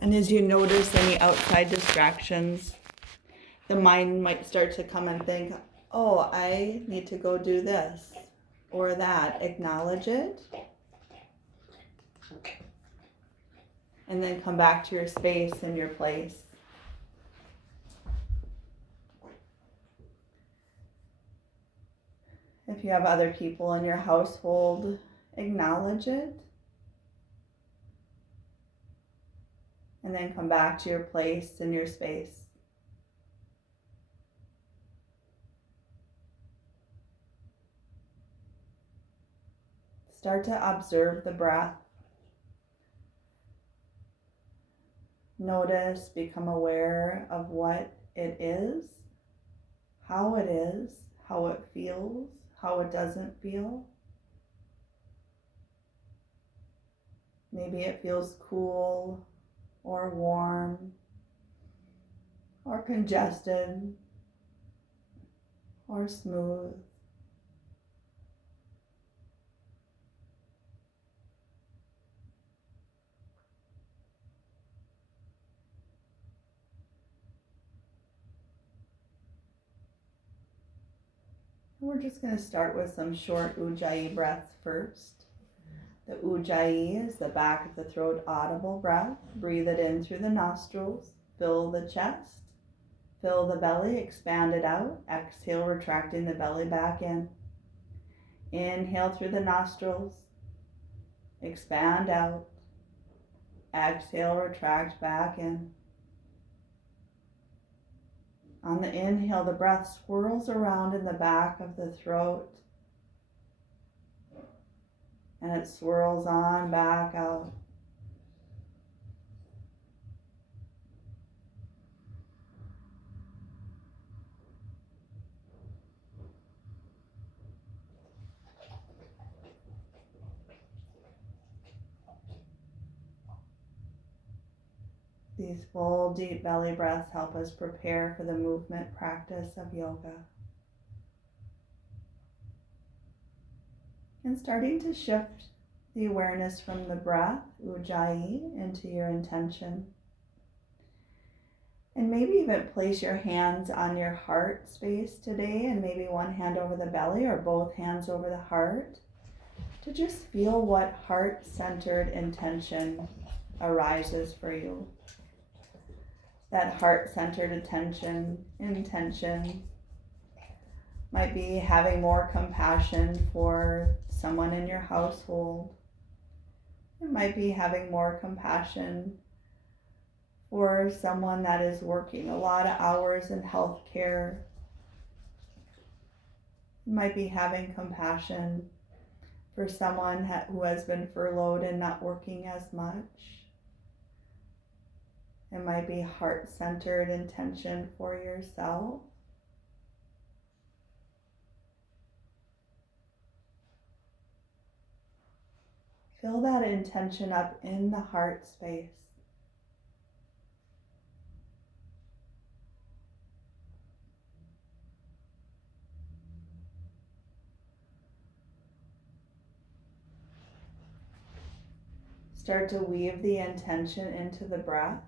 And as you notice any outside distractions, the mind might start to come and think, oh, I need to go do this or that. Acknowledge it. And then come back to your space and your place. If you have other people in your household, acknowledge it. And then come back to your place and your space. Start to observe the breath. Notice, become aware of what it is, how it feels, how it doesn't feel. Maybe it feels cool or warm or congested or smooth. We're just going to start with some short Ujjayi breaths first. The Ujjayi is the back of the throat audible breath. Breathe it in through the nostrils. Fill the chest. Fill the belly. Expand it out. Exhale, retracting the belly back in. Inhale through the nostrils. Expand out. Exhale, retract back in. On the inhale, the breath swirls around in the back of the throat. And it swirls on back out. These full, deep belly breaths help us prepare for the movement practice of yoga. And starting to shift the awareness from the breath, Ujjayi, into your intention. And maybe even place your hands on your heart space today, and maybe one hand over the belly or both hands over the heart, to just feel what heart-centered intention arises for you. That heart-centered intention might be having more compassion for someone in your household. It might be having more compassion for someone that is working a lot of hours in healthcare. It might be having compassion for someone who has been furloughed and not working as much. It might be heart-centered intention for yourself. Fill that intention up in the heart space. Start to weave the intention into the breath.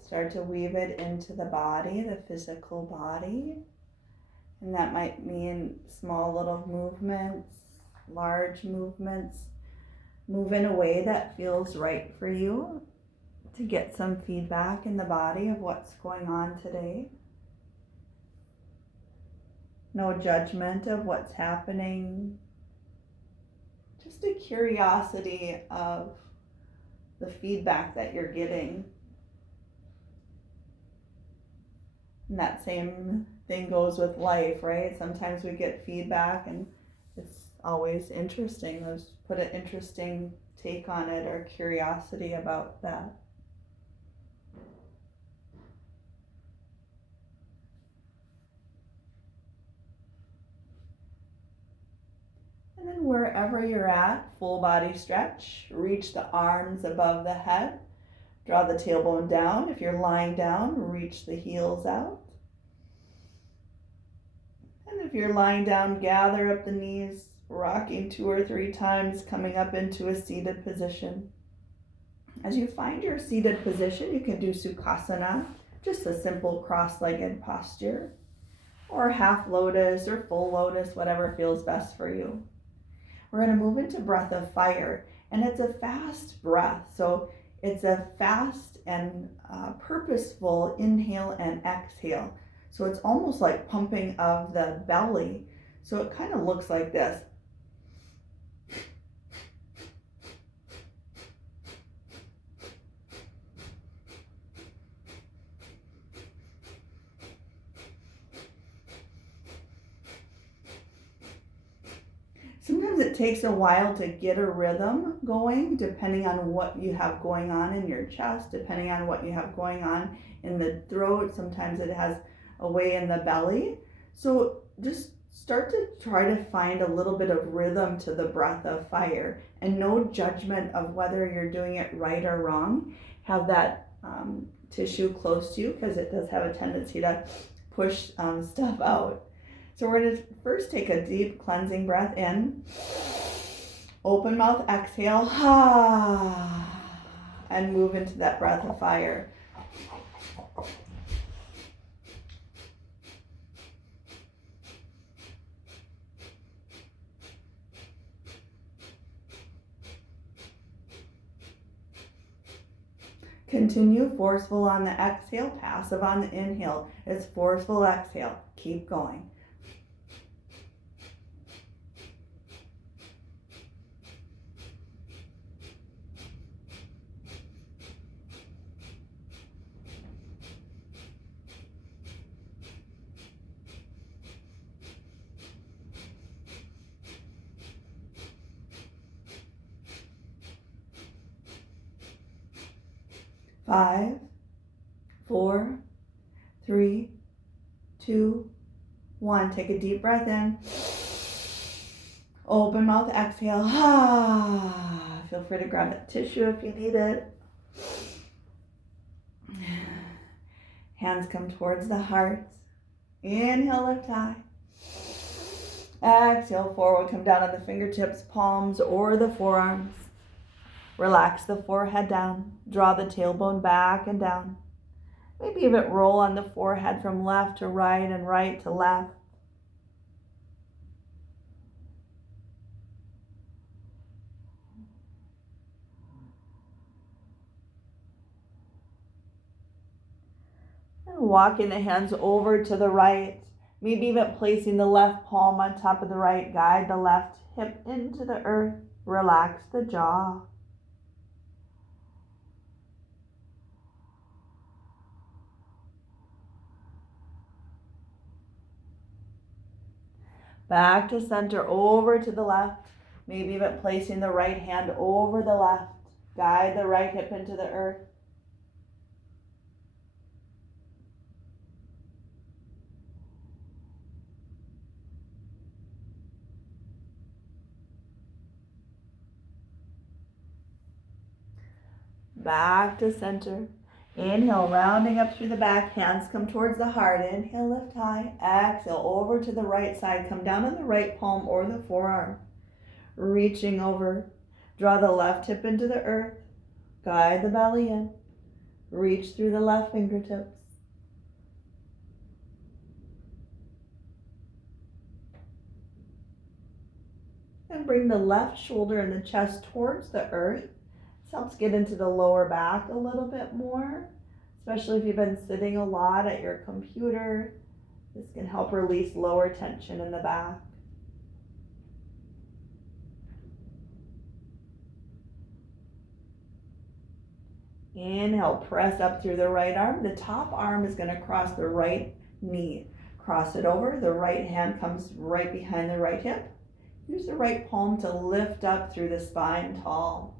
Start to weave it into the body, the physical body. And that might mean small little movements, large movements. Move in a way that feels right for you to get some feedback in the body of what's going on today. No judgment of what's happening. Just a curiosity of the feedback that you're getting. And that same thing goes with life, right? Sometimes we get feedback and it's always interesting. Let's put an interesting take on it or curiosity about that. And then wherever you're at, full body stretch. Reach the arms above the head. Draw the tailbone down. If you're lying down, reach the heels out. And if you're lying down, gather up the knees, Rocking 2 or 3 times, coming up into a seated position. As you find your seated position, you can do Sukhasana, just a simple cross-legged posture, or half lotus or full lotus, whatever feels best for you. We're going to move into breath of fire, and it's a fast breath. So it's a fast and purposeful inhale and exhale. So it's almost like pumping of the belly. So it kind of looks like this. Sometimes it takes a while to get a rhythm going, depending on what you have going on in your chest, depending on what you have going on in the throat. Sometimes it has a way in the belly. So just start to try to find a little bit of rhythm to the breath of fire, and no judgment of whether you're doing it right or wrong. Have that tissue close to you, because it does have a tendency to push stuff out. So we're going to first take a deep cleansing breath in, open mouth, exhale, and move into that breath of fire. Continue forceful on the exhale, passive on the inhale. It's forceful exhale. Keep going. Five, 4, 3, 2, 1. Take a deep breath in. Open mouth, exhale. Feel free to grab that tissue if you need it. Hands come towards the heart. Inhale, lift high. Exhale, forward. Come down on the fingertips, palms, or the forearms. Relax the forehead down. Draw the tailbone back and down. Maybe even roll on the forehead from left to right and right to left. And walking the hands over to the right. Maybe even placing the left palm on top of the right. Guide the left hip into the earth. Relax the jaw. Back to center, over to the left. Maybe even placing the right hand over the left. Guide the right hip into the earth. Back to center. Inhale, rounding up through the back. Hands come towards the heart. Inhale, lift high. Exhale, over to the right side. Come down on the right palm or the forearm. Reaching over. Draw the left hip into the earth. Guide the belly in. Reach through the left fingertips. And bring the left shoulder and the chest towards the earth. This helps get into the lower back a little bit more, especially if you've been sitting a lot at your computer. This can help release lower tension in the back. Inhale, press up through the right arm. The top arm is going to cross the right knee. Cross it over. The right hand comes right behind the right hip. Use the right palm to lift up through the spine tall.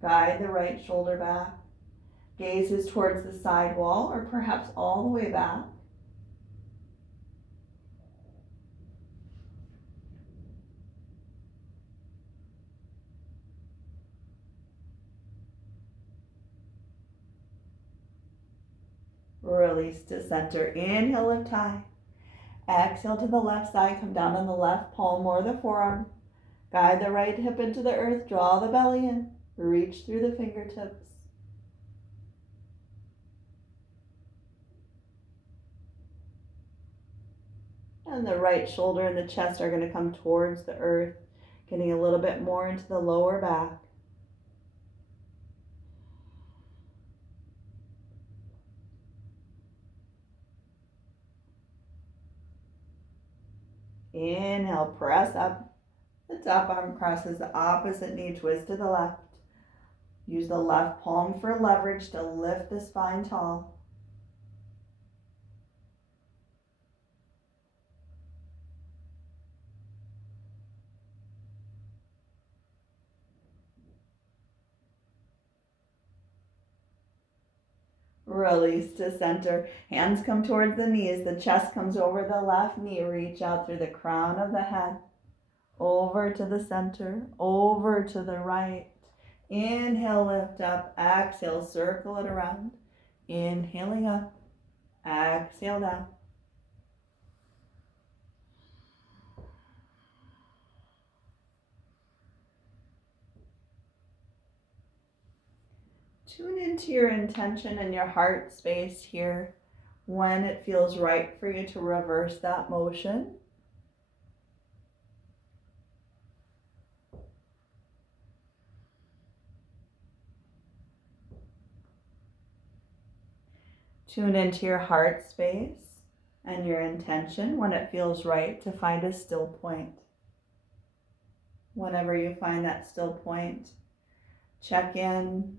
Guide the right shoulder back. Gaze is towards the side wall or perhaps all the way back. Release to center. Inhale, lift high. Exhale to the left side, come down on the left palm or the forearm. Guide the right hip into the earth, draw the belly in, reach through the fingertips. And the right shoulder and the chest are going to come towards the earth, getting a little bit more into the lower back. Inhale, press up. The top arm crosses the opposite knee, twist to the left. Use the left palm for leverage to lift the spine tall. Release to center. Hands come towards the knees. The chest comes over the left knee. Reach out through the crown of the head. Over to the center. Over to the right. Inhale, lift up. Exhale, circle it around. Inhaling up. Exhale down. Tune into your intention and your heart space here when it feels right for you to reverse that motion. Tune into your heart space and your intention when it feels right to find a still point. Whenever you find that still point, check in.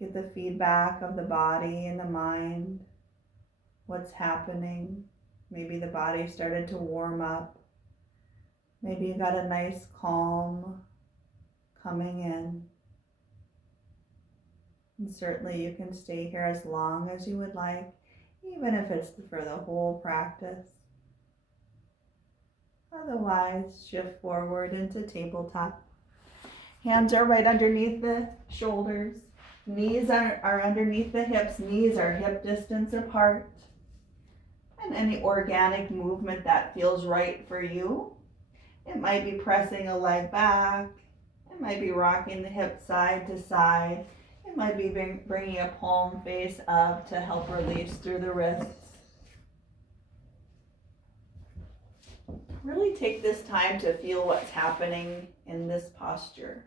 Get the feedback of the body and the mind. What's happening? Maybe the body started to warm up. Maybe you got a nice calm coming in. And certainly you can stay here as long as you would like, even if it's for the whole practice. Otherwise, shift forward into tabletop. Hands are right underneath the shoulders. Knees are underneath the hips. Knees are hip distance apart. And any organic movement that feels right for you. It might be pressing a leg back. It might be rocking the hip side to side. It might be bringing a palm face up to help release through the wrists. Really take this time to feel what's happening in this posture.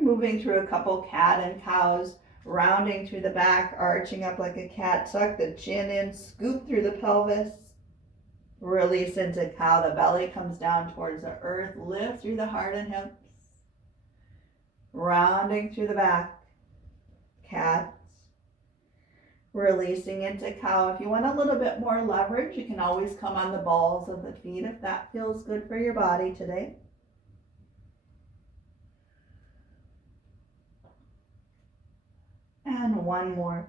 Moving through a couple cat and cows, rounding through the back, arching up like a cat, tuck the chin in, scoop through the pelvis, release into cow, the belly comes down towards the earth, lift through the heart and hips, rounding through the back, cat, releasing into cow. If you want a little bit more leverage, you can always come on the balls of the feet if that feels good for your body today. And one more.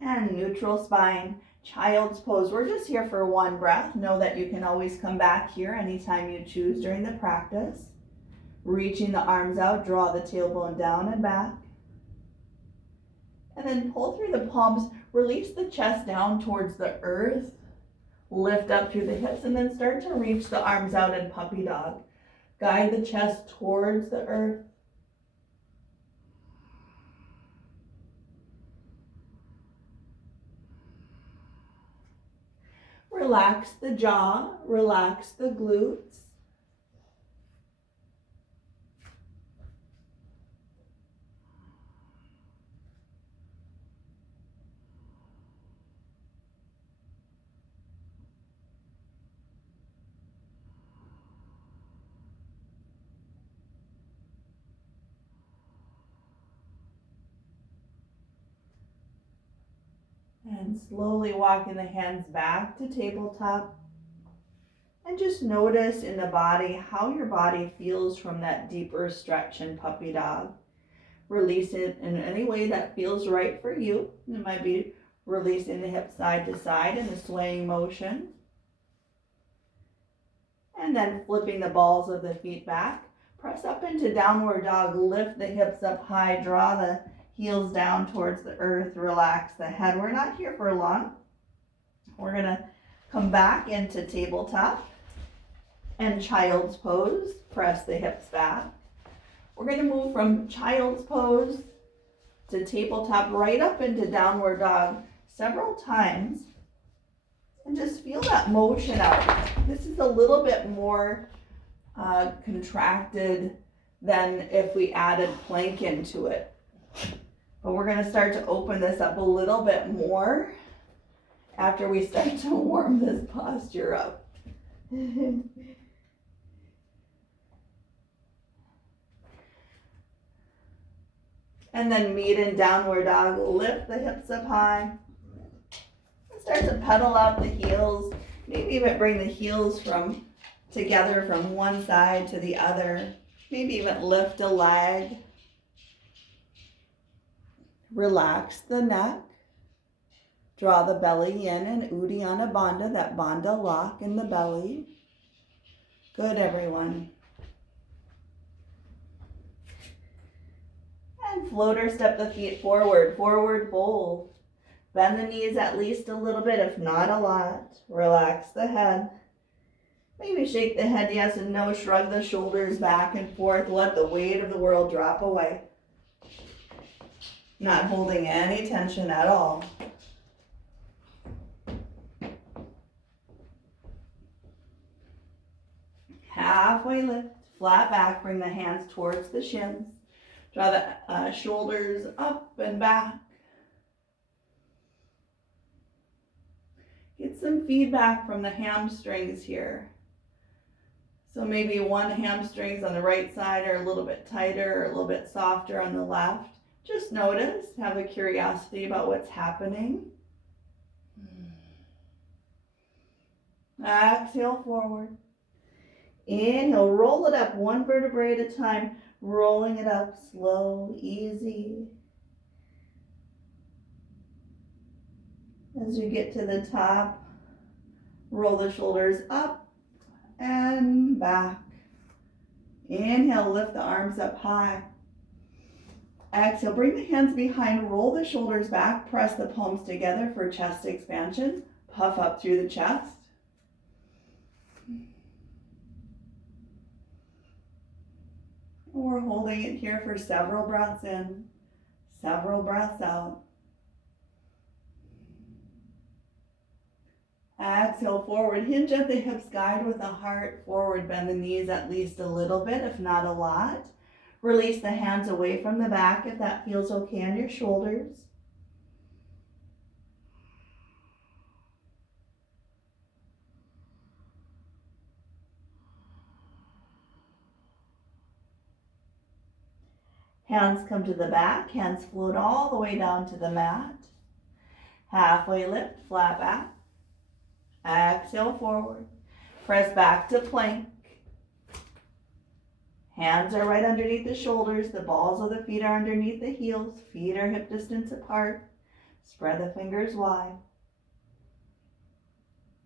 And neutral spine, child's pose. We're just here for one breath. Know that you can always come back here anytime you choose during the practice. Reaching the arms out, draw the tailbone down and back. And then pull through the palms, release the chest down towards the earth. Lift up through the hips and then start to reach the arms out in puppy dog. Guide the chest towards the earth. Relax the jaw, relax the glutes. And slowly walking the hands back to tabletop. And just notice in the body how your body feels from that deeper stretch in puppy dog. Release it in any way that feels right for you. It might be releasing the hips side to side in a swaying motion. And then flipping the balls of the feet back. Press up into downward dog. Lift the hips up high. Draw the heels down towards the earth. Relax the head. We're not here for long. We're going to come back into tabletop and child's pose. Press the hips back. We're going to move from child's pose to tabletop right up into downward dog several times. And just feel that motion out. This is a little bit more contracted than if we added plank into it. But we're going to start to open this up a little bit more after we start to warm this posture up. And then meet in downward dog. Lift the hips up high. Start to pedal out the heels. Maybe even bring the heels together from one side to the other. Maybe even lift a leg. Relax the neck. Draw the belly in and Uddiyana Bandha, that bandha lock in the belly. Good, everyone. And floater step the feet forward, forward fold. Bend the knees at least a little bit, if not a lot. Relax the head. Maybe shake the head yes and no. Shrug the shoulders back and forth. Let the weight of the world drop away. Not holding any tension at all. Halfway lift, flat back. Bring the hands towards the shins. Draw the shoulders up and back. Get some feedback from the hamstrings here. So maybe one hamstring's on the right side or a little bit tighter or a little bit softer on the left. Just notice, have a curiosity about what's happening. Exhale forward. Inhale, roll it up one vertebrae at a time, rolling it up slow, easy. As you get to the top, roll the shoulders up and back. Inhale, lift the arms up high. Exhale, bring the hands behind, roll the shoulders back, press the palms together for chest expansion. Puff up through the chest. We're holding it here for several breaths in, several breaths out. Exhale forward, hinge at the hips, guide with the heart forward, bend the knees at least a little bit, if not a lot. Release the hands away from the back if that feels okay on your shoulders. Hands come to the back, hands float all the way down to the mat. Halfway lift, flat back. Exhale forward. Press back to plank. Hands are right underneath the shoulders. The balls of the feet are underneath the heels. Feet are hip distance apart. Spread the fingers wide.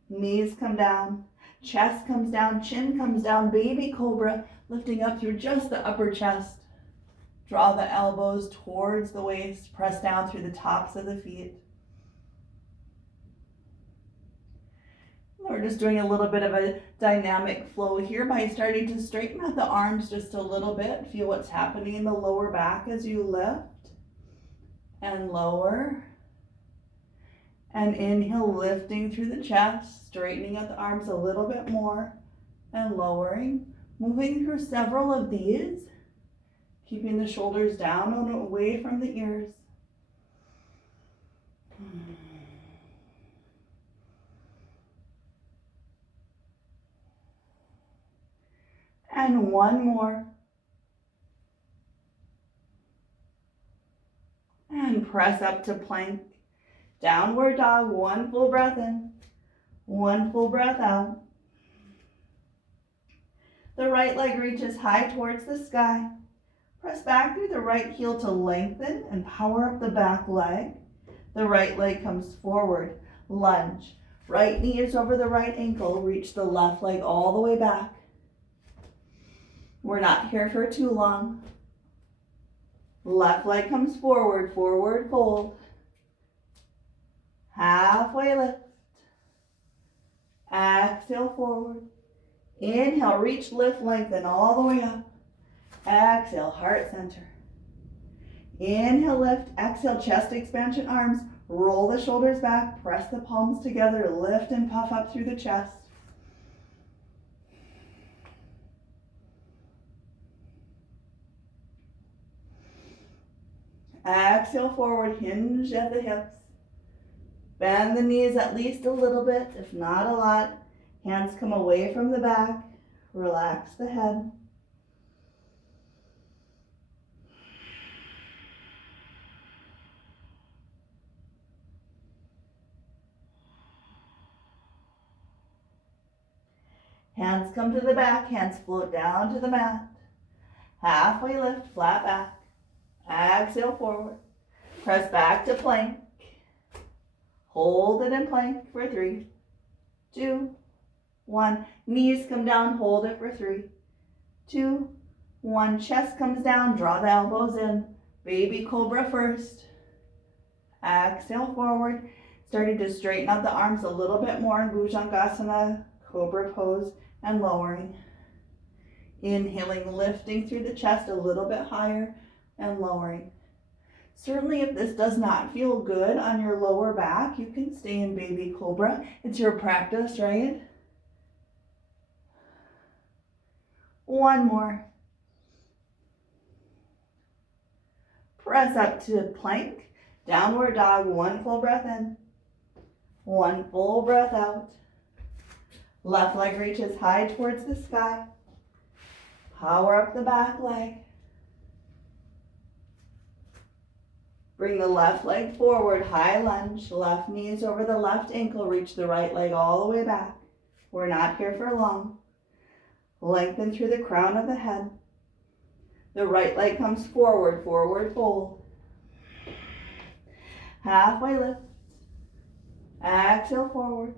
Knees come down. Chest comes down. Chin comes down. Baby cobra, lifting up through just the upper chest. Draw the elbows towards the waist. Press down through the tops of the feet. We're just doing a little bit of a dynamic flow here by starting to straighten out the arms just a little bit. Feel what's happening in the lower back as you lift and lower. And inhale, lifting through the chest, straightening out the arms a little bit more and lowering. Moving through several of these, keeping the shoulders down and away from the ears. And one more. And press up to plank. Downward dog, one full breath in, one full breath out. The right leg reaches high towards the sky. Press back through the right heel to lengthen and power up the back leg. The right leg comes forward, lunge. Right knee is over the right ankle. Reach the left leg all the way back. We're not here for too long. Left leg comes forward, forward fold. Halfway lift. Exhale forward. Inhale, reach, lift, lengthen all the way up. Exhale, heart center. Inhale, lift. Exhale, chest expansion, arms. Roll the shoulders back. Press the palms together. Lift and puff up through the chest. Exhale forward, hinge at the hips. Bend the knees at least a little bit, if not a lot. Hands come away from the back. Relax the head. Hands come to the back, hands float down to the mat. Halfway lift, flat back. Exhale forward. Press back to plank. Hold it in plank for 3, 2, 1. Knees come down, hold it for 3, 2, 1. Chest comes down, draw the elbows in. Baby cobra first. Exhale forward. Starting to straighten out the arms a little bit more in Bhujangasana, cobra pose, and lowering. Inhaling, lifting through the chest a little bit higher and lowering. Certainly if this does not feel good on your lower back, you can stay in baby cobra. It's your practice, right? One more. Press up to plank. Downward dog, 1 full breath in. 1 full breath out. Left leg reaches high towards the sky. Power up the back leg. Bring the left leg forward, high lunge. Left knee is over the left ankle. Reach the right leg all the way back. We're not here for long. Lengthen through the crown of the head. The right leg comes forward, forward fold. Halfway lift. Exhale forward.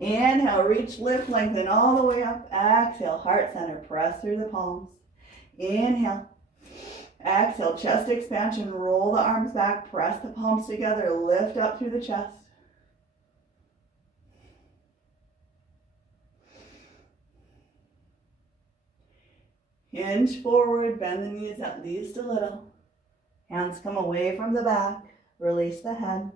Inhale, reach, lift, lengthen all the way up. Exhale, heart center, press through the palms. Inhale. Exhale, chest expansion, roll the arms back, press the palms together, lift up through the chest. Hinge forward, bend the knees at least a little. Hands come away from the back, release the head.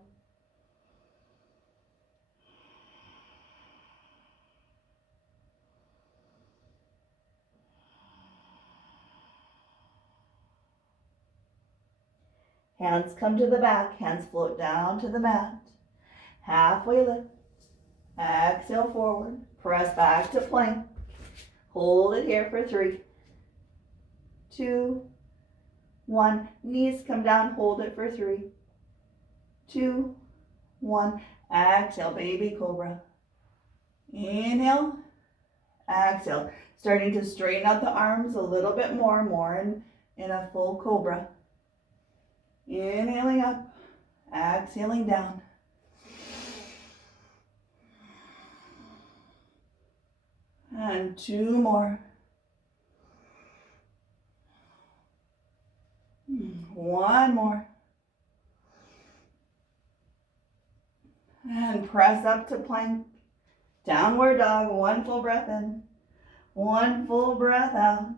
Hands come to the back, hands float down to the mat. Halfway lift. Exhale forward. Press back to plank. Hold it here for 3, 2, 1. Knees come down, hold it for 3, 2, 1. Exhale, baby cobra. Inhale. Exhale. Starting to straighten out the arms a little bit more in a full cobra. Inhaling up, exhaling down. And 2 more. 1 more. And press up to plank. Downward dog, 1 full breath in. 1 full breath out.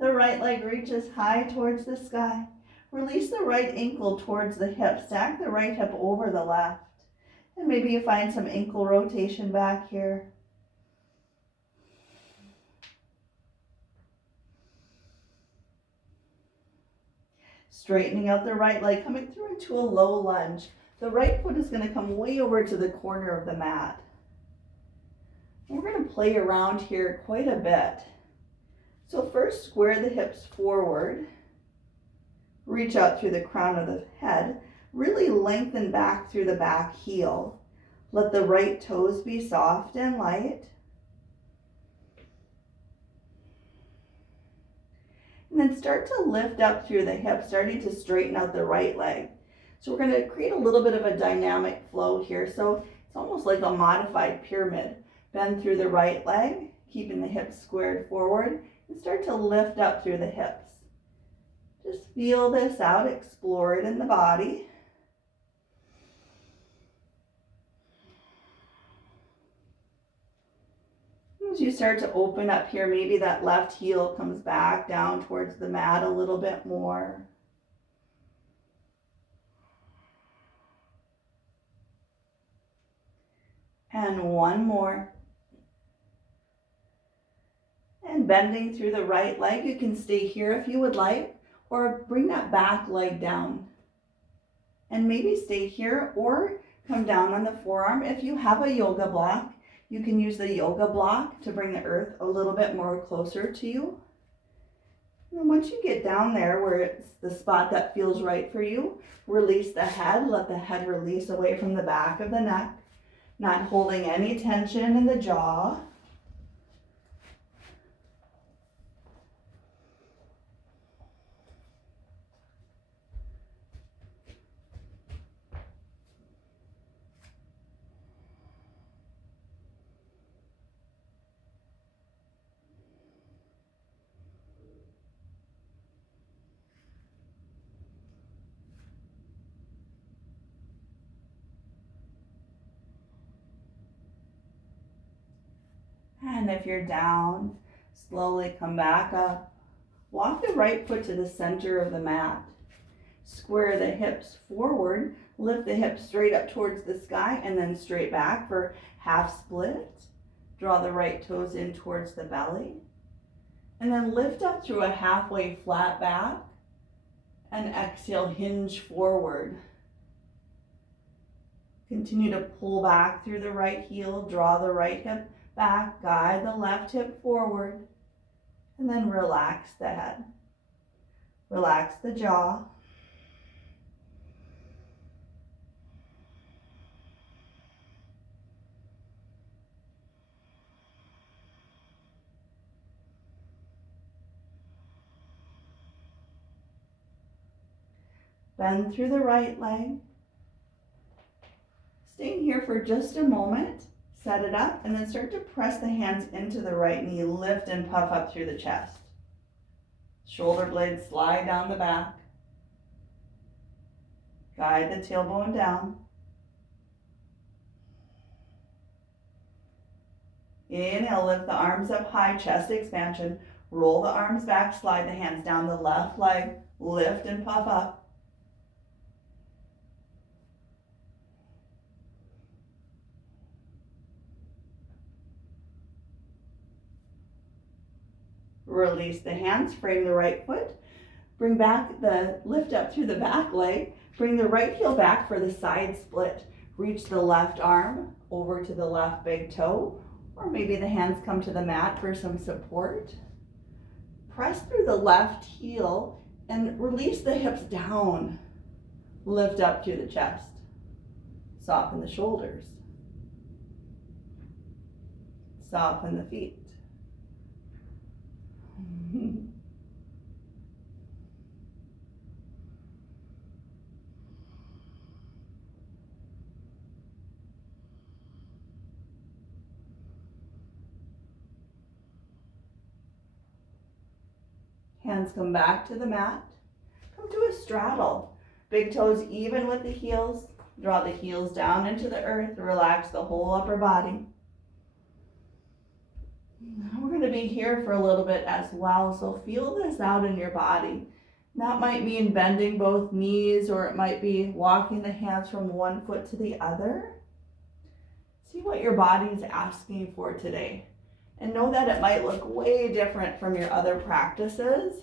The right leg reaches high towards the sky. Release the right ankle towards the hip. Stack the right hip over the left. And maybe you find some ankle rotation back here. Straightening out the right leg, coming through into a low lunge. The right foot is going to come way over to the corner of the mat. We're going to play around here quite a bit. So first, square the hips forward. Reach out through the crown of the head. Really lengthen back through the back heel. Let the right toes be soft and light. And then start to lift up through the hips, starting to straighten out the right leg. So we're going to create a little bit of a dynamic flow here. So it's almost like a modified pyramid. Bend through the right leg, keeping the hips squared forward, and start to lift up through the hips. Just feel this out, explore it in the body. As you start to open up here, maybe that left heel comes back down towards the mat a little bit more. And one more. And bending through the right leg, you can stay here if you would like, or bring that back leg down. And maybe stay here or come down on the forearm. If you have a yoga block, you can use the yoga block to bring the earth a little bit more closer to you. And once you get down there where it's the spot that feels right for you, release the head, let the head release away from the back of the neck, not holding any tension in the jaw. And if you're down, slowly come back up. Walk the right foot to the center of the mat. Square the hips forward. Lift the hips straight up towards the sky and then straight back for half split. Draw the right toes in towards the belly. And then lift up through a halfway flat back. And exhale, hinge forward. Continue to pull back through the right heel. Draw the right hip back, guide the left hip forward, and then relax the head. Relax the jaw. Bend through the right leg. Staying here for just a moment. Set it up and then start to press the hands into the right knee. Lift and puff up through the chest. Shoulder blades slide down the back. Guide the tailbone down. Inhale, lift the arms up high, chest expansion. Roll the arms back, slide the hands down the left leg. Lift and puff up. Release the hands, frame the right foot. Bring back the lift up through the back leg. Bring the right heel back for the side split. Reach the left arm over to the left big toe, or maybe the hands come to the mat for some support. Press through the left heel and release the hips down. Lift up through the chest. Soften the shoulders. Soften the feet. Hands come back to the mat. Come to a straddle. Big toes even with the heels. Draw the heels down into the earth. Relax the whole upper body. We're going to be here for a little bit as well, so feel this out in your body. That might mean bending both knees, or it might be walking the hands from one foot to the other. See what your body is asking for today. And know that it might look way different from your other practices.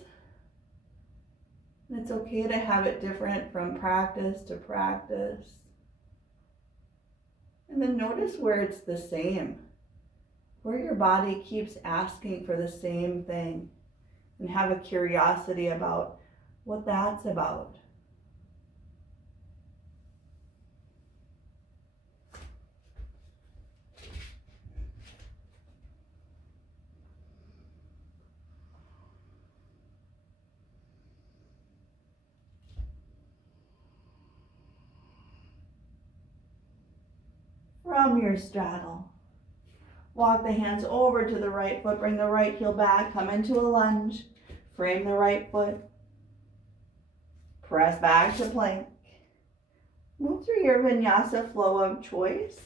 And it's okay to have it different from practice to practice. And then notice where it's the same. Where your body keeps asking for the same thing, and have a curiosity about what that's about. from your straddle. Walk the hands over to the right foot, bring the right heel back, come into a lunge. Frame the right foot. Press back to plank. Move through your Vinyasa flow of choice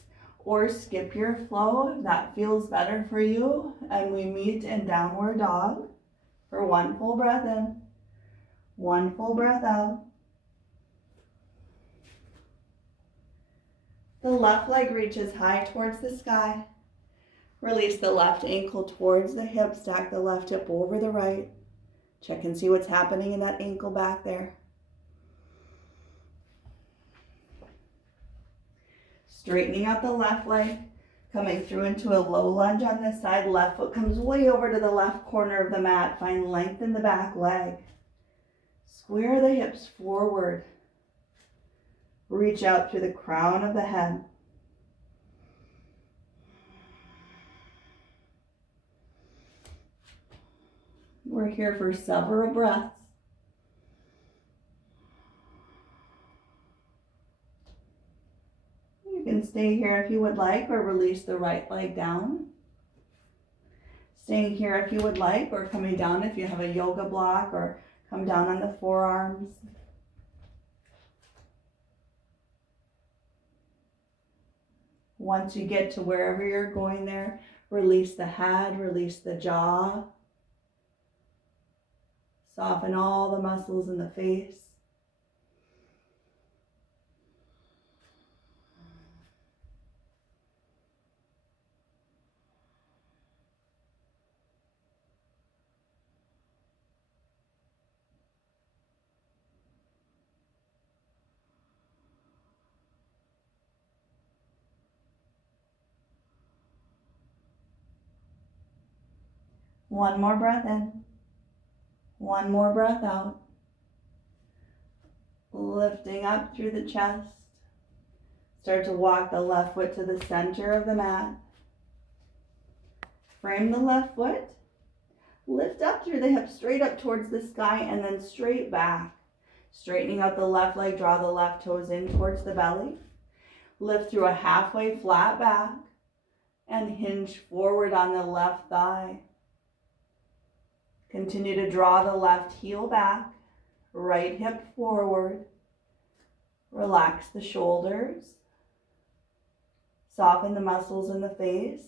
or skip your flow if that feels better for you. And we meet in downward dog for one full breath in, one full breath out. The left leg reaches high towards the sky. Release the left ankle towards the hip, stack the left hip over the right. Check and see what's happening in that ankle back there. Straightening out the left leg, coming through into a low lunge on this side. Left foot comes way over to the left corner of the mat. Find length in the back leg. Square the hips forward. Reach out through the crown of the head. We're here for several breaths. You can stay here if you would like, or release the right leg down. Staying here if you would like, or coming down if you have a yoga block, or come down on the forearms. Once you get to wherever you're going there, release the head, release the jaw. Soften all the muscles in the face. One more breath in. One more breath out. Lifting up through the chest. Start to walk the left foot to the center of the mat. Frame the left foot. Lift up through the hips, straight up towards the sky, and then straight back. Straightening out the left leg, draw the left toes in towards the belly. Lift through a halfway flat back and hinge forward on the left thigh. Continue to draw the left heel back, right hip forward. Relax the shoulders. Soften the muscles in the face.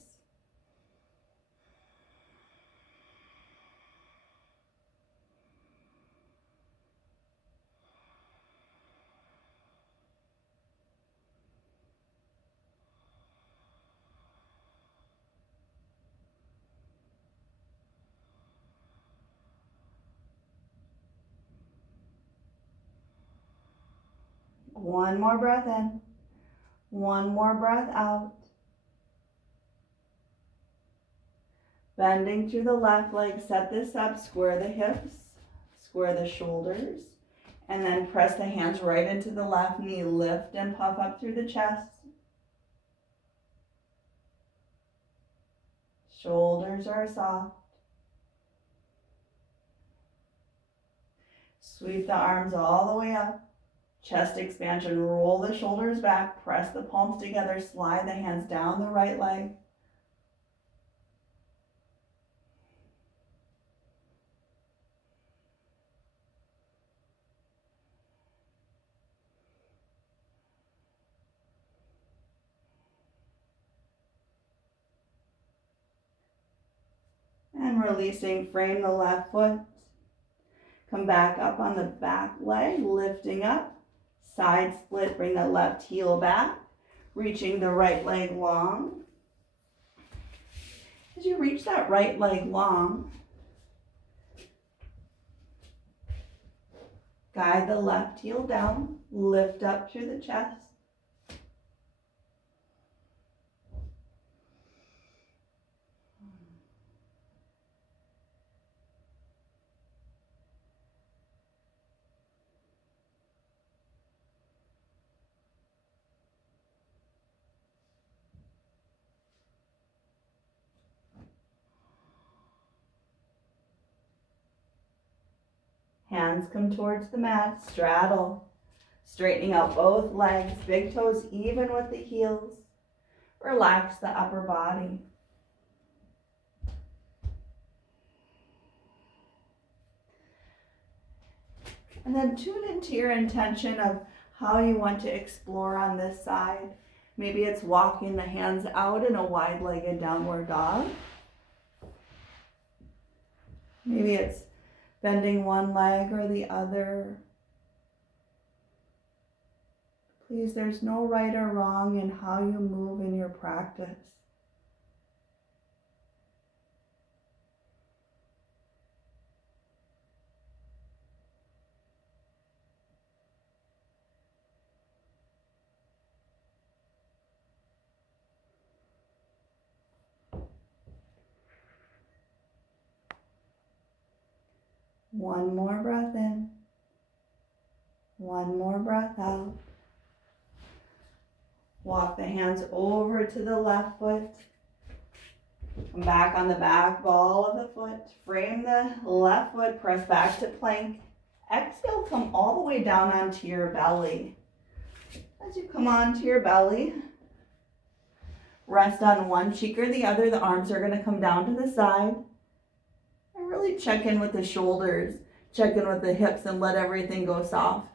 One more breath in. One more breath out. Bending through the left leg, set this up, square the hips, square the shoulders, and then press the hands right into the left knee. Lift and puff up through the chest. Shoulders are soft. Sweep the arms all the way up. Chest expansion, roll the shoulders back, press the palms together, slide the hands down the right leg. And releasing, frame the left foot. Come back up on the back leg, lifting up. Side split, bring the left heel back, reaching the right leg long. As you reach that right leg long, guide the left heel down, lift up through the chest. Hands come towards the mat, straddle. Straightening out both legs, big toes even with the heels. Relax the upper body. And then tune into your intention of how you want to explore on this side. Maybe it's walking the hands out in a wide-legged downward dog. Maybe it's bending one leg or the other. Please, there's no right or wrong in how you move in your practice. One more breath in. One more breath out. Walk the hands over to the left foot. Come back on the back ball of the foot. Frame the left foot, press back to plank. Exhale, come all the way down onto your belly. As you come onto your belly, rest on one cheek or the other. The arms are going to come down to the side. And really check in with the shoulders. Check in with the hips and let everything go soft.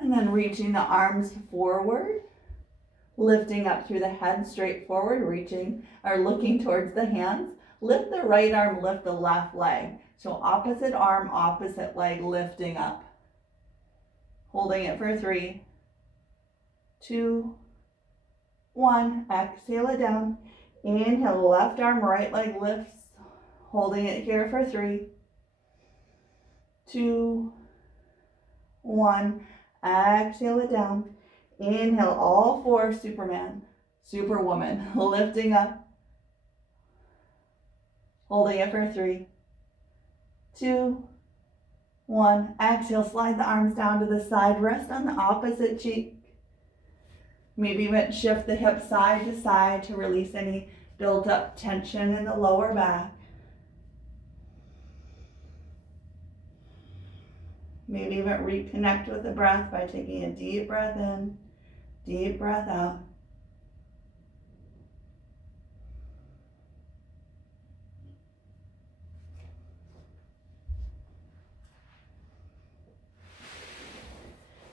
And then reaching the arms forward, lifting up through the head straight forward, reaching or looking towards the hands. Lift the right arm, lift the left leg. So opposite arm, opposite leg, lifting up. Holding it for 3, 2, 1. Exhale it down. Inhale, left arm, right leg lifts. Holding it here for 3, 2, 1. Exhale it down. Inhale, all 4, Superman, Superwoman, lifting up. Holding it for 3, 2, 1. Exhale, slide the arms down to the side. Rest on the opposite cheek. Maybe even shift the hips side to side to release any built up tension in the lower back. Maybe even reconnect with the breath by taking a deep breath in, deep breath out.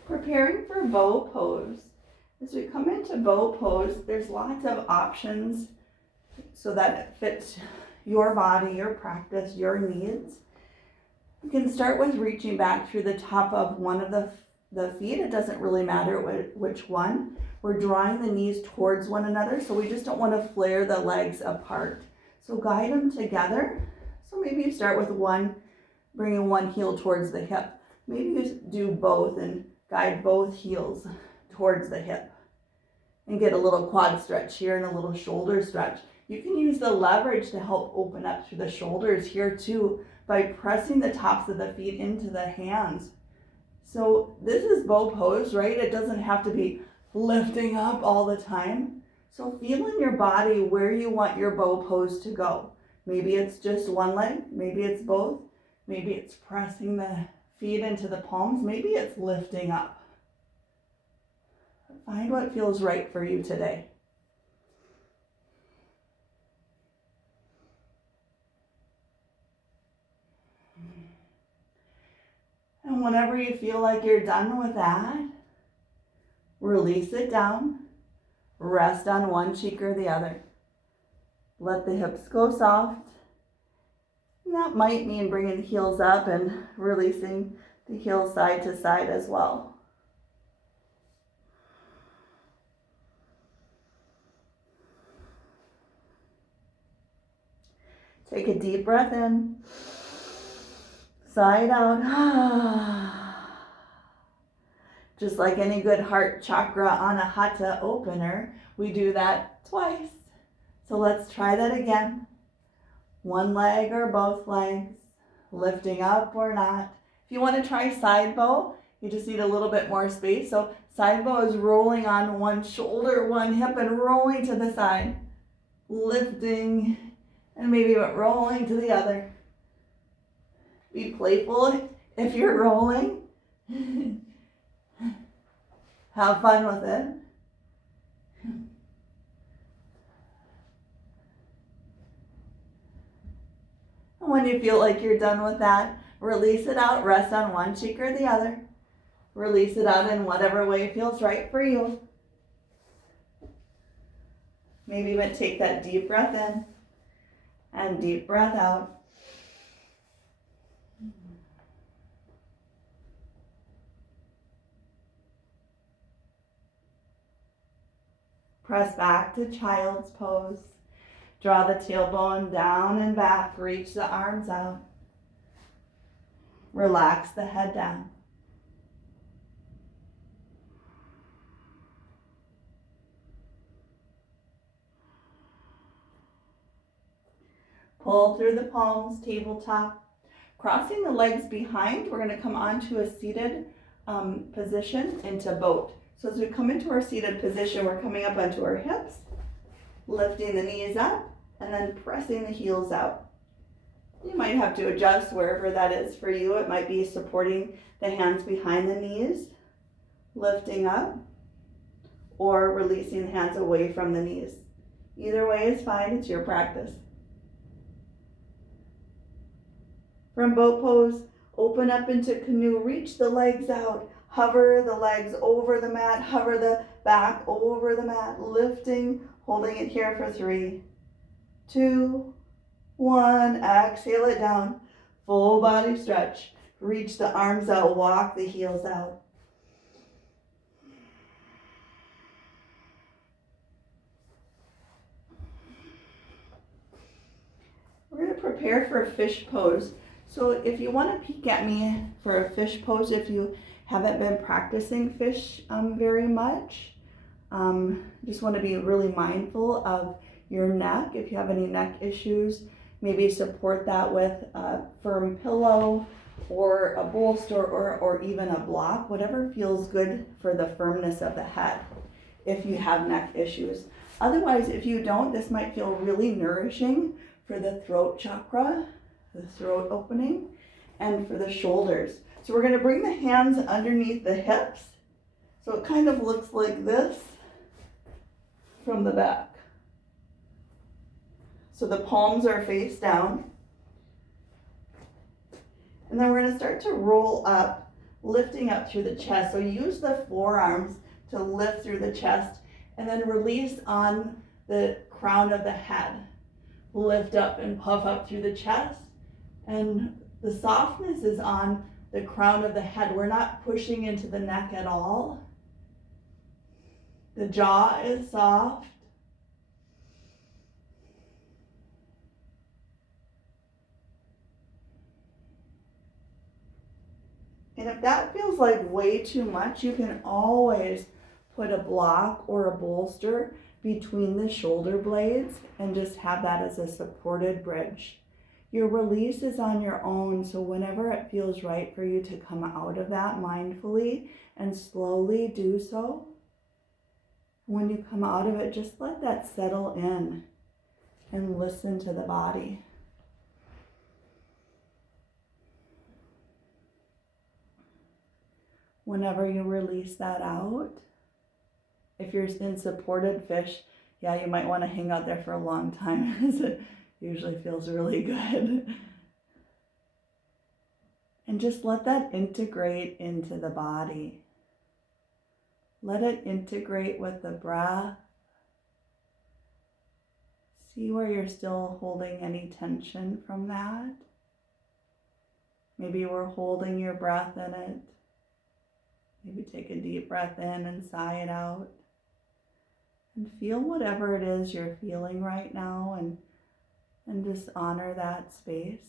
Preparing for bow pose. As we come into bow pose, there's lots of options so that it fits your body, your practice, your needs. You can start with reaching back through the top of one of the feet. It doesn't really matter which one. We're drawing the knees towards one another, so we just don't want to flare the legs apart. So guide them together. So maybe you start with one, bringing one heel towards the hip. Maybe you do both and guide both heels towards the hip. And get a little quad stretch here and a little shoulder stretch. You can use the leverage to help open up through the shoulders here too by pressing the tops of the feet into the hands. So this is bow pose, right? It doesn't have to be lifting up all the time. So feel in your body where you want your bow pose to go. Maybe it's just one leg, maybe it's both, maybe it's pressing the feet into the palms, maybe it's lifting up. Find what feels right for you today. And whenever you feel like you're done with that, release it down. Rest on one cheek or the other. Let the hips go soft. And that might mean bringing the heels up and releasing the heels side to side as well. Take a deep breath in, side out. Just like any good heart chakra anahata opener, we do that twice. So let's try that again. One leg or both legs, lifting up or not. If you want to try side bow, you just need a little bit more space. So side bow is rolling on one shoulder, one hip, and rolling to the side. Lifting, and maybe rolling to the other. Be playful if you're rolling. Have fun with it. And when you feel like you're done with that, release it out. Rest on one cheek or the other. Release it out in whatever way feels right for you. Maybe even take that deep breath in and deep breath out. Press back to child's pose. Draw the tailbone down and back. Reach the arms out. Relax the head down. Pull through the palms, tabletop. Crossing the legs behind, we're going to come onto a seated position into boat. So as we come into our seated position, we're coming up onto our hips, lifting the knees up, and then pressing the heels out. You might have to adjust wherever that is for you. It might be supporting the hands behind the knees, lifting up, or releasing the hands away from the knees. Either way is fine, it's your practice. From boat pose, open up into canoe, reach the legs out, hover the legs over the mat, hover the back over the mat, lifting, holding it here for 3, 2, 1, exhale it down, full body stretch, reach the arms out, walk the heels out. We're going to prepare for a fish pose. So if you want to peek at me for a fish pose, if you haven't been practicing fish very much, just want to be really mindful of your neck. If you have any neck issues, maybe support that with a firm pillow or a bolster or even a block, whatever feels good for the firmness of the head if you have neck issues. Otherwise, if you don't, this might feel really nourishing for the throat chakra, the throat opening, and for the shoulders. So we're going to bring the hands underneath the hips. So it kind of looks like this from the back. So the palms are face down. And then we're going to start to roll up, lifting up through the chest. So use the forearms to lift through the chest and then release on the crown of the head. Lift up and puff up through the chest. And the softness is on the crown of the head. We're not pushing into the neck at all. The jaw is soft. And if that feels like way too much, you can always put a block or a bolster between the shoulder blades and just have that as a supported bridge. Your release is on your own, so whenever it feels right for you to come out of that mindfully and slowly do so. When you come out of it, just let that settle in and listen to the body. Whenever you release that out, if you're in supported fish, yeah, you might want to hang out there for a long time as it usually feels really good. And just let that integrate into the body. Let it integrate with the breath. See where you're still holding any tension from that. Maybe we're holding your breath in it. Maybe take a deep breath in and sigh it out. And feel whatever it is you're feeling right now and just honor that space.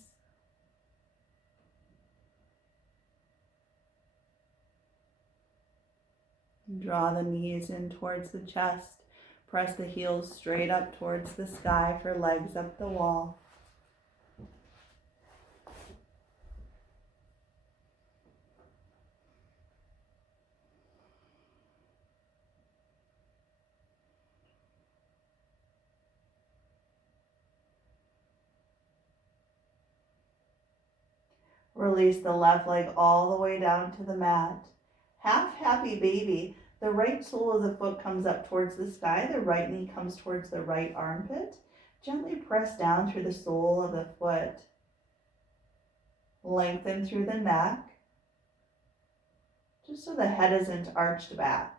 Draw the knees in towards the chest. Press the heels straight up towards the sky for legs up the wall. Release the left leg all the way down to the mat. Half happy baby. The right sole of the foot comes up towards the sky. The right knee comes towards the right armpit. Gently press down through the sole of the foot. Lengthen through the neck, just so the head isn't arched back.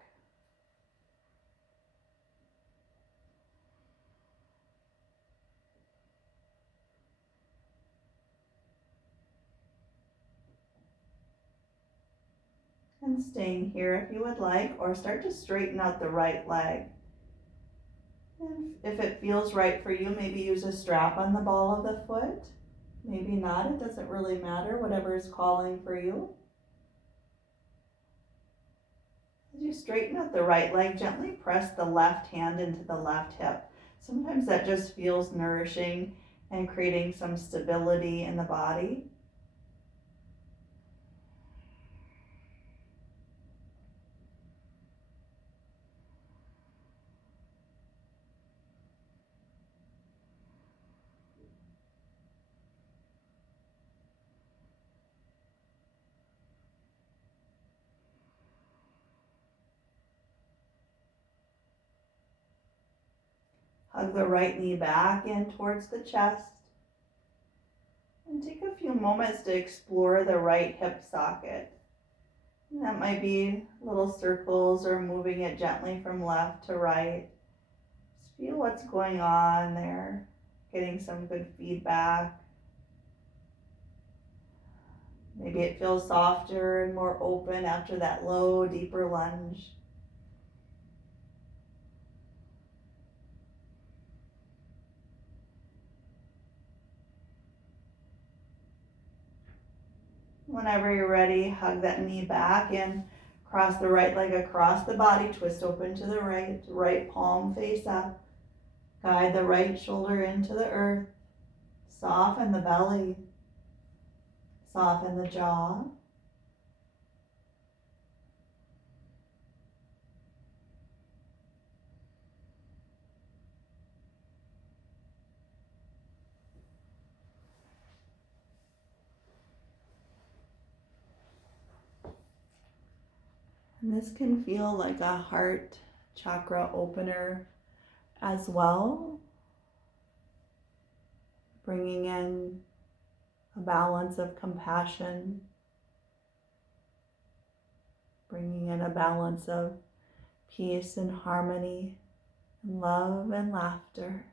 And staying here if you would like, or start to straighten out the right leg. And if it feels right for you, maybe use a strap on the ball of the foot. Maybe not, it doesn't really matter, whatever is calling for you. As you straighten out the right leg, gently press the left hand into the left hip. Sometimes that just feels nourishing and creating some stability in the body. Hug the right knee back in towards the chest. And take a few moments to explore the right hip socket. And that might be little circles or moving it gently from left to right. Just feel what's going on there, getting some good feedback. Maybe it feels softer and more open after that low, deeper lunge. Whenever you're ready, hug that knee back in. Cross the right leg across the body, twist open to the right palm face up. Guide the right shoulder into the earth. Soften the belly. Soften the jaw. And this can feel like a heart chakra opener as well. Bringing in a balance of compassion. Bringing in a balance of peace and harmony, and love and laughter.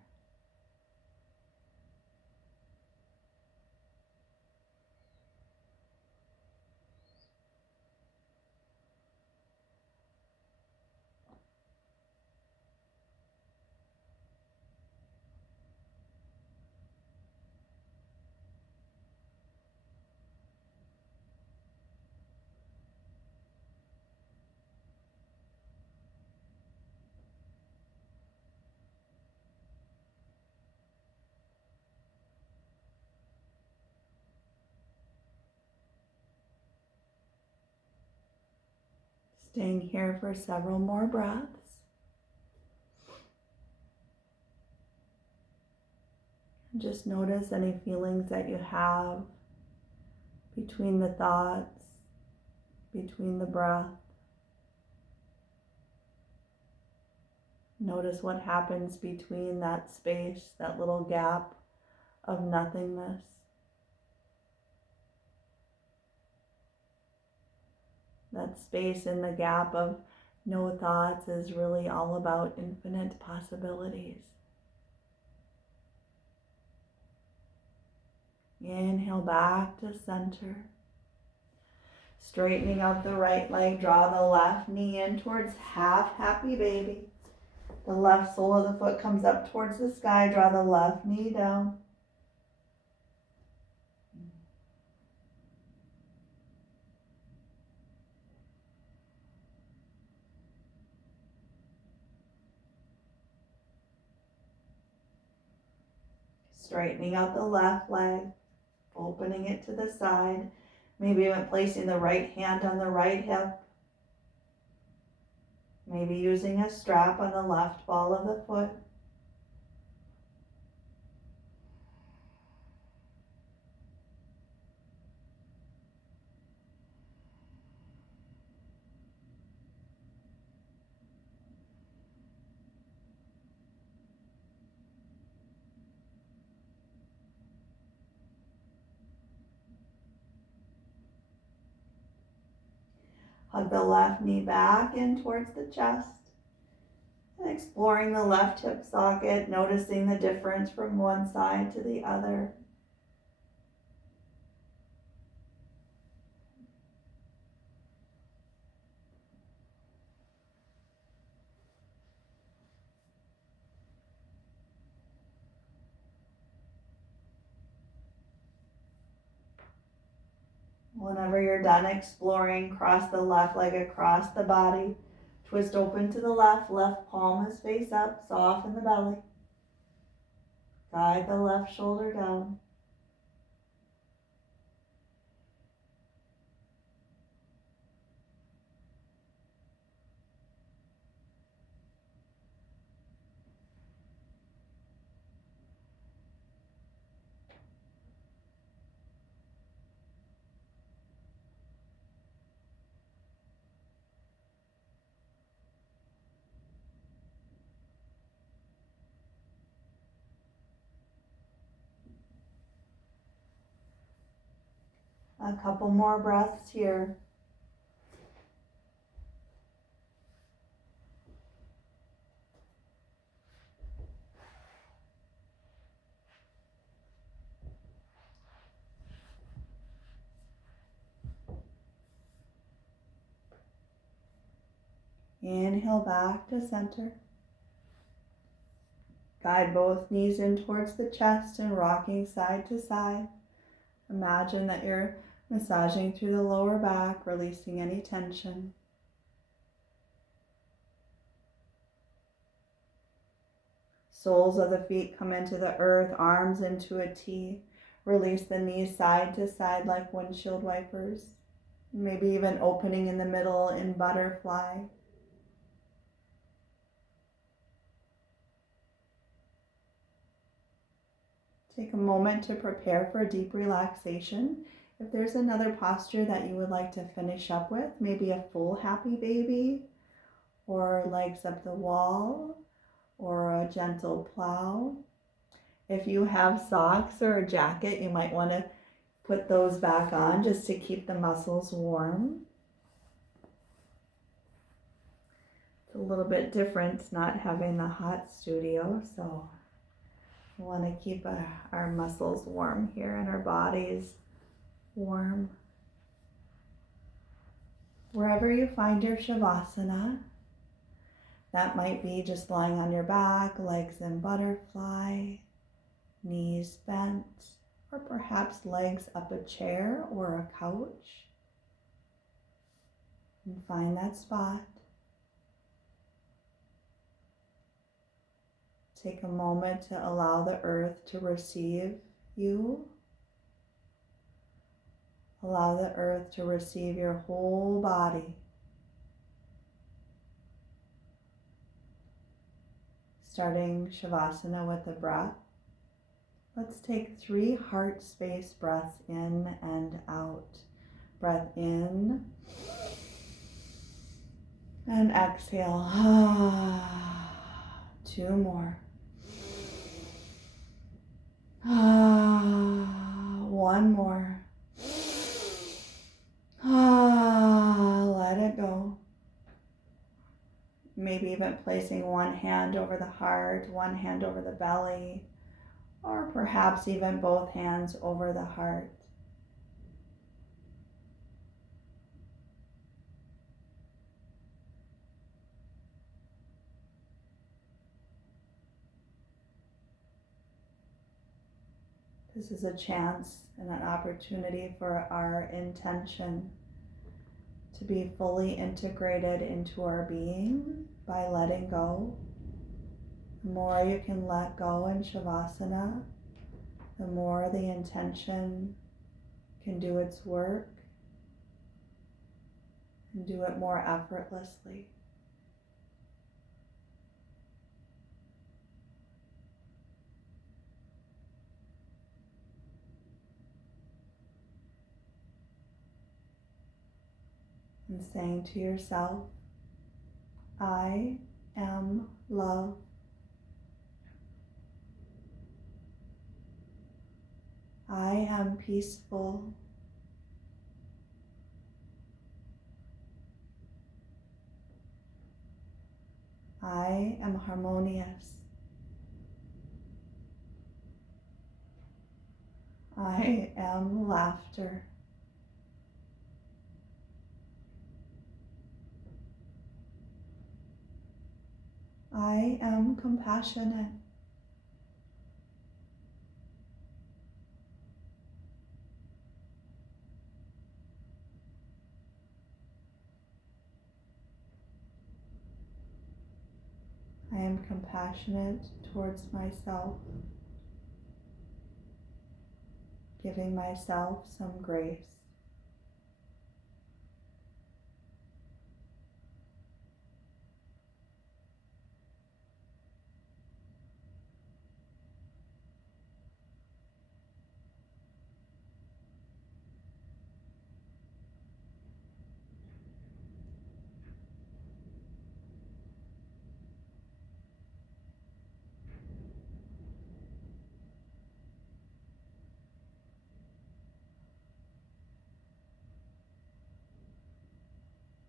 Staying here for several more breaths. Just notice any feelings that you have between the thoughts, between the breath. Notice what happens between that space, that little gap of nothingness. That space in the gap of no thoughts is really all about infinite possibilities. Inhale back to center. Straightening out the right leg, draw the left knee in towards half happy baby. The left sole of the foot comes up towards the sky, draw the left knee down. Straightening out the left leg, opening it to the side. Maybe even placing the right hand on the right hip. Maybe using a strap on the left ball of the foot. Hug the left knee back in towards the chest. And exploring the left hip socket, noticing the difference from one side to the other. Whenever you're done exploring, cross the left leg across the body. Twist open to the left, left palm is face up, soften the belly. Guide the left shoulder down. A couple more breaths here. Inhale back to center. Guide both knees in towards the chest and rocking side to side. Imagine that you're massaging through the lower back, releasing any tension. Soles of the feet come into the earth, arms into a T. Release the knees side to side like windshield wipers. Maybe even opening in the middle in butterfly. Take a moment to prepare for a deep relaxation. If there's another posture that you would like to finish up with, maybe a full happy baby, or legs up the wall, or a gentle plow. If you have socks or a jacket, you might want to put those back on just to keep the muscles warm. It's a little bit different not having the hot studio, so we want to keep our muscles warm here and our bodies warm. Wherever you find your Shavasana, that might be just lying on your back, legs in butterfly, knees bent, or perhaps legs up a chair or a couch. And find that spot. Take a moment to allow the earth to receive you. Allow the earth to receive your whole body. Starting Shavasana with the breath. Let's take 3 heart space breaths in and out. Breath in and exhale. 2 more. 1 more. Let it go. Maybe even placing one hand over the heart, one hand over the belly, or perhaps even both hands over the heart. This is a chance and an opportunity for our intention to be fully integrated into our being by letting go. The more you can let go in Shavasana, the more the intention can do its work and do it more effortlessly. And saying to yourself, I am love. I am peaceful. I am harmonious. I am laughter. I am compassionate. I am compassionate towards myself, giving myself some grace.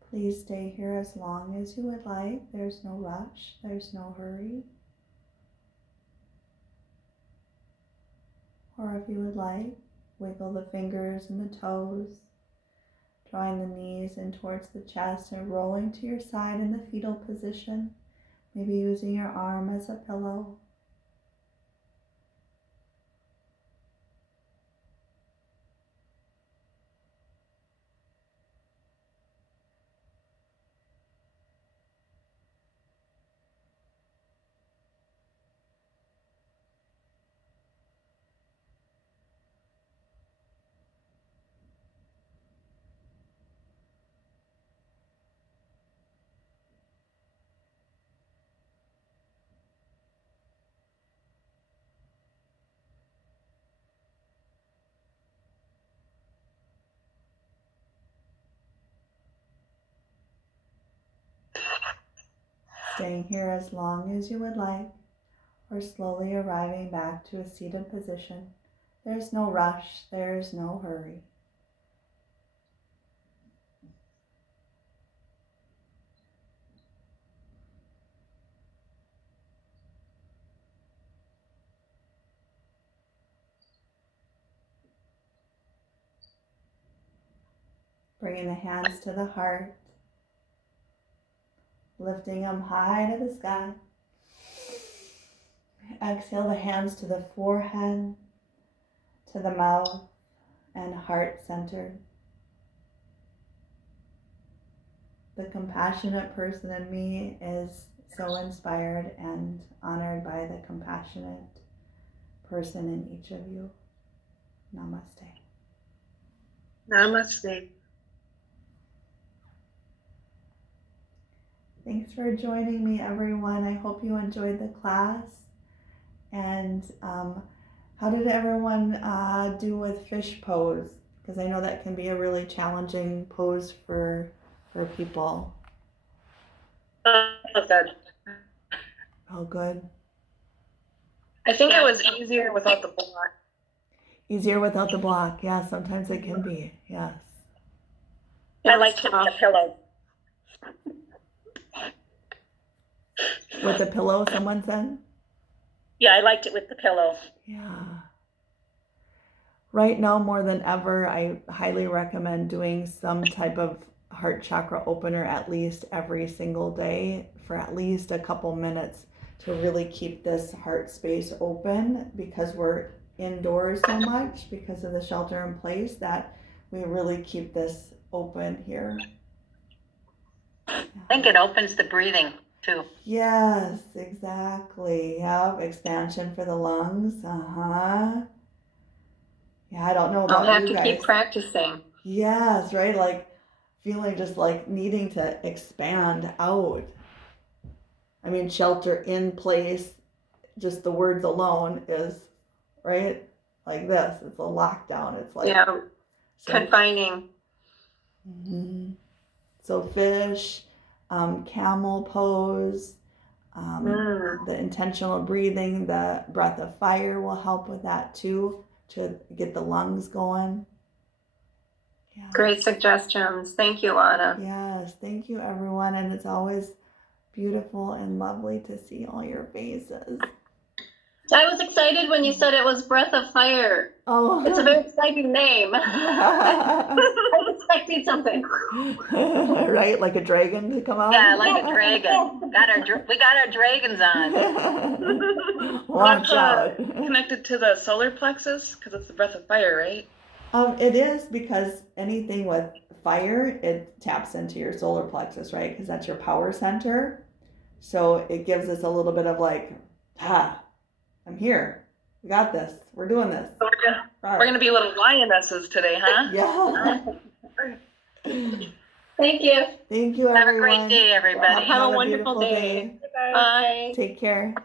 Please stay here as long as you would like. There's no rush, there's no hurry. Or if you would like, wiggle the fingers and the toes, drawing the knees in towards the chest and rolling to your side in the fetal position, maybe using your arm as a pillow. Staying here as long as you would like, or slowly arriving back to a seated position. There's no rush, there's no hurry. Bringing the hands to the heart, lifting them high to the sky. Exhale the hands to the forehead, to the mouth, and heart centered. The compassionate person in me is so inspired and honored by the compassionate person in each of you. Namaste. Namaste. Thanks for joining me, everyone. I hope you enjoyed the class. And how did everyone do with fish pose? Because I know that can be a really challenging pose for people. Oh, good. Oh, good. I think it was easier without the block. Easier without the block. Yeah, sometimes it can be. Yes. I liked it with the pillow. With the pillow, someone said? Yeah, I liked it with the pillow. Yeah. Right now, more than ever, I highly recommend doing some type of heart chakra opener at least every single day for at least a couple minutes to really keep this heart space open, because we're indoors so much because of the shelter in place that we really keep this open here. I think it opens the breathing too. Yes, exactly. Yep, expansion for the lungs. Yeah, I don't know about I'll have you to guys. keep practicing. Yes, right? Like feeling just like needing to expand out. I mean, shelter in place, just the words alone is, right? Like this. It's a lockdown. It's like, Yeah, so, confining. Mhm. So fish, camel pose, the intentional breathing, the breath of fire will help with that too, to get the lungs going. Yeah. Great suggestions. Thank you, Anna. Yes, thank you everyone. And it's always beautiful and lovely to see all your faces. I was excited when you said it was Breath of Fire. Oh. It's a very exciting name. I was expecting something. Right, like a dragon to come out. Yeah, like a dragon. We got our dragons on. Watch out. Connected to the solar plexus because it's the breath of fire, right? It is, because anything with fire, it taps into your solar plexus, right? Because that's your power center. So it gives us a little bit of like, I'm here. We got this. We're doing this. So we're gonna be little lionesses today, huh? Yeah. Thank you. Thank you, everyone. Have a great day, everybody. Have a wonderful beautiful day. Bye. Bye. Take care.